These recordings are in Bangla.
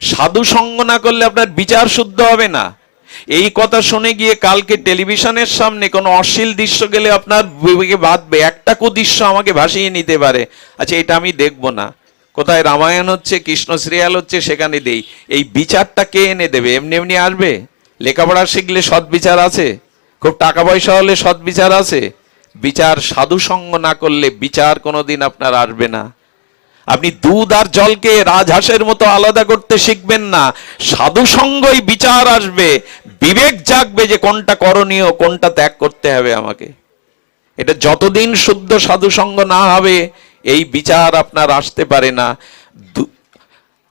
সাধু সঙ্গ না করলে আপনার বিচার শুদ্ধ হবে না। এই কথা শুনে গিয়ে কালকে টেলিভিশনের সামনে কোনো অশ্লীল দৃশ্য গেলে আপনার বিবেকে বাঁধবে, একটা কুদৃশ্য আমাকে ভাসিয়ে নিতে পারে, আচ্ছা এটা আমি দেখব না। কোথায় রামায়ণ হচ্ছে, কৃষ্ণ সিরিয়াল হচ্ছে, সেখানে দেই। এই বিচারটা কে এনে দেবে? এমনি এমনি আসবে? লেখাপড়া শিখলে সৎ বিচার আছে, খুব টাকা পয়সা হলে সৎ বিচার আছে। বিচার সাধু সঙ্গ না করলে বিচার কোনোদিন আপনার আসবে না। আপনি দুধ আর জলকে রাজহাঁসের মতো আলাদা করতে শিখবেন না। সাধু সঙ্গই বিচার আসবে, বিবেক জাগবে যে কোনটা করণীয়, কোনটা ত্যাগ করতে হবে আমাকে। এটা যতদিন শুদ্ধ সাধু সঙ্গ না হবে এই বিচার আপনার আসতে পারে না।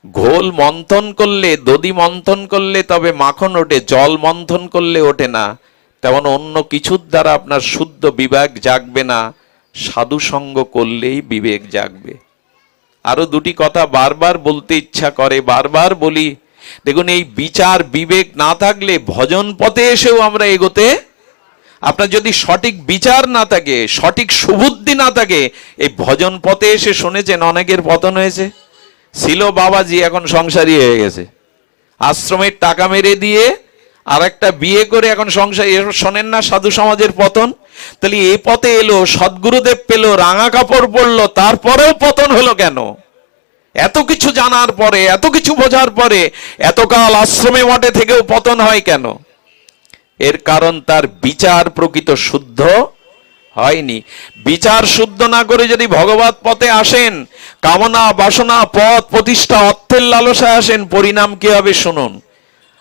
ঘোল মন্থন করলে, দধি মন্থন করলে তবে মাখন ওঠে, জল মন্থন করলে ওঠে না। তেমন অন্য কিছুর দ্বারা আপনার শুদ্ধ বিবেক জাগবে না, সাধু সঙ্গ করলেই বিবেক জাগবে। আরো দুটি কথা বারবার বলতে ইচ্ছা করে, বারবার বলি। দেখুন, এই বিচার বিবেক না থাকলে ভজন পথে এসেও আমরা এগোতে, আপনার যদি সঠিক বিচার না থাকে, সঠিক সুবুদ্ধি না থাকে, এই ভজন পথে এসে শুনেছেন অনেকের পতন হয়েছে। ছিল বাবাজি, এখন সংসারী হয়ে গেছে, আশ্রমের টাকা মেরে দিয়ে আর একটা বিয়ে করে এখন সংসারী। শোনেন না সাধু সমাজের পতন? তাহলে এই পথে এলো, সদ্গুরুদেব পেল, রাঙা কাপড় পরলো, তারপরেও পতন হলো কেন? এত কিছু জানার পরে, এত কিছু বোঝার পরে এতকাল আশ্রমে মঠে থেকেও পতন হয় কেন? এর কারণ তার বিচার প্রকৃত শুদ্ধ হয়নি। বিচার শুদ্ধ না করে যদি ভগবত পথে আসেন, কামনা বাসনা পদ প্রতিষ্ঠা অর্থের লালসায় আসেন, পরিণাম কি হবে শুনুন।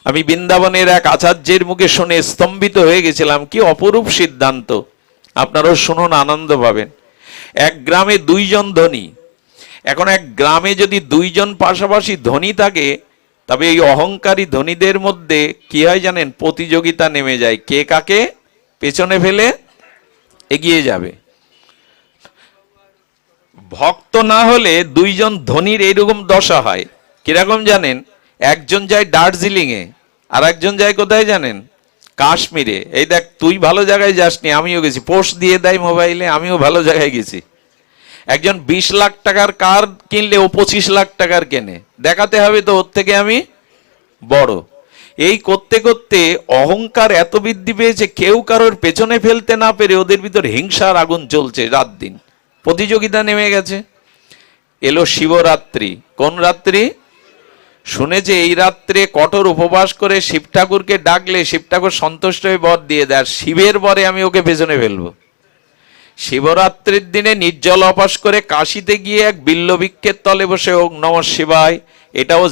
আমি বৃন্দাবনের এক আচার্যের মুখে শুনে স্তম্ভিত হয়ে গেছিলাম। কি অপরূপ সিদ্ধান্ত! আপনারাও শুনুন, আনন্দ পাবেন। এক গ্রামে দুইজন ধনী। এখন এক গ্রামে যদি দুইজন পাশাপাশি ধনী থাকে, তবে এই অহংকারী ধনীদের মধ্যে কি হয় জানেন? প্রতিযোগিতা নেমে যায়, কে কাকে পেছনে ফেলে এগিয়ে যাবে। ভক্ত না হলে দুইজন ধনীর এইরকম দশা হয়। কিরকম জানেন? একজন যায় দার্জিলিং এ, আর একজন যায় কোথায় জানেন? কাশ্মীরে। এই দেখ, তুই ভালো জায়গায় যাসনি, আমিও গেছি, পোস্ট দিয়ে দেয় মোবাইলে, আমিও ভালো জায়গায় গেছি। একজন 20 লাখ টাকার কার কিনলে ও 25 লাখ টাকার কেনে, দেখাতে হবে তো ওর থেকে আমি বড়। এই করতে করতে অহংকার এত বৃদ্ধি পেয়েছে, কেউ কারোর পেছনে ফেলতে না পেরে ওদের ভিতর হিংসার আগুন জ্বলছে, রাত দিন প্রতিযোগিতা নেমে গেছে। এলো শিবরাত্রি। কোন রাত্রি? শুনেছে এই রাত্রে কঠোর উপবাস করে শিব ঠাকুরকে ডাকলে শিব ঠাকুর সন্তুষ্ট হয়ে বর দিয়ে দেয়, আর শিবের বরে আমি ওকে পেছনে ফেলবো। শিবরাত্রির দিনে নির্জল অপাস করে কাশিতে গিয়ে এক বিল্ল বৃক্ষের তলে বসে ওম নমঃ শিবায়, এটাও